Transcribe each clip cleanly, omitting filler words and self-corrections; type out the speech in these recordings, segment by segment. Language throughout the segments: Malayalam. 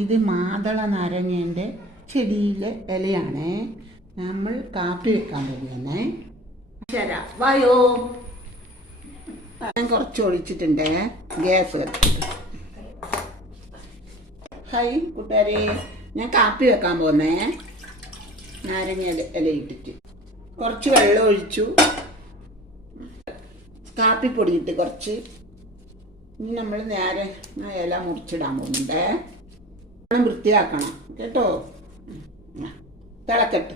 ഇത് മാതള നാരങ്ങേൻ്റെ ചെടിയിലെ ഇലയാണ്. നമ്മൾ കാപ്പി വെക്കാൻ പോകുന്നേ. ശരാ വായോ, ഞാൻ കുറച്ച് ഒഴിച്ചിട്ടുണ്ട്. ഗ്യാസ് കത്തിട്ട്. ഹായ് കൂട്ടുകാരെ, ഞാൻ കാപ്പി വെക്കാൻ പോകുന്നേ. നാരങ്ങ ഇല ഇട്ടിട്ട് കുറച്ച് വെള്ളം ഒഴിച്ചു, കാപ്പിപ്പൊടി ഇട്ട് കുറച്ച്. ഇനി നമ്മൾ നേരെ ഇല മുറിച്ചിടാൻ പോകുന്നുണ്ടേ. വൃത്തിയാക്കണം കേട്ടോ. തിളക്കട്ട്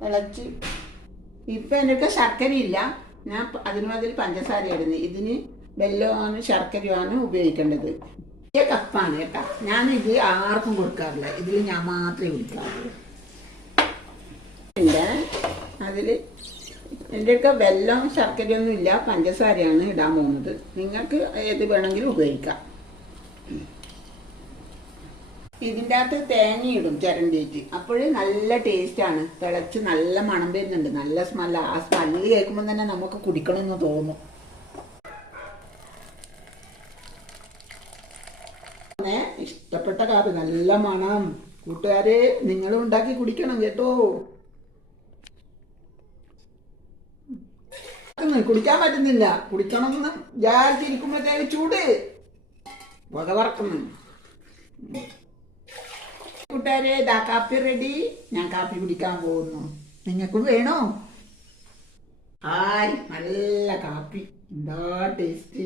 തിളച്ച്. ഇപ്പം എൻ്റെ ശർക്കരയില്ല, ഞാൻ അതിൽ പഞ്ചസാര ഇടുന്നത്. ഇതിന് വെല്ലമാണ് ശർക്കരയാണ് ഉപയോഗിക്കേണ്ടത്. കപ്പാണ് കേട്ടോ. ഞാനിത് ആർക്കും കൊടുക്കാറില്ല, ഇതിൽ ഞാൻ മാത്രമേ കൊടുക്കാറുള്ളൂ. പിന്നെ അതിൽ എൻ്റെ ഒക്കെ വെല്ലം ശർക്കരയൊന്നും ഇല്ല, പഞ്ചസാരയാണ് ഇടാൻ പോകുന്നത്. നിങ്ങൾക്ക് ഏത് വേണമെങ്കിലും ഉപയോഗിക്കാം. ഇതിൻ്റെ അകത്ത് തേങ്ങയിടും ചിരണ്ടിയിട്ട്, അപ്പോഴേ നല്ല ടേസ്റ്റാണ്. തിളച്ച് നല്ല മണം വരുന്നുണ്ട്, നല്ല സ്മെല്ല. ആ സ്മെല്ല് കേൾക്കുമ്പോൾ തന്നെ നമുക്ക് കുടിക്കണമെന്ന് തോന്നും. ഇഷ്ടപ്പെട്ട കാപ്പി, നല്ല മണം. കൂട്ടുകാരെ, നിങ്ങളും ഉണ്ടാക്കി കുടിക്കണം കേട്ടോ. കുടിക്കാൻ പറ്റുന്നില്ല, കുടിക്കണമെന്ന് വിചാരിച്ചിരിക്കുമ്പോഴത്തേക്ക് ചൂട് പുക പറക്കുന്നു. കൂട്ടുകാരെ, ഇതാ കാപ്പി റെഡി. ഞാൻ കാപ്പി കുടിക്കാൻ പോകുന്നു. നിങ്ങൾക്കും വേണോ? ഹായ്, നല്ല കാപ്പി, എന്താ ടേസ്റ്റ്.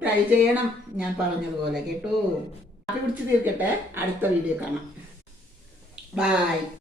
ട്രൈ ചെയ്യണം ഞാൻ പറഞ്ഞതുപോലെ കേട്ടോ. കാപ്പി കുടിച്ച് തീർക്കട്ടെ, അടുത്ത വീഡിയോ കാണാം. ബൈ.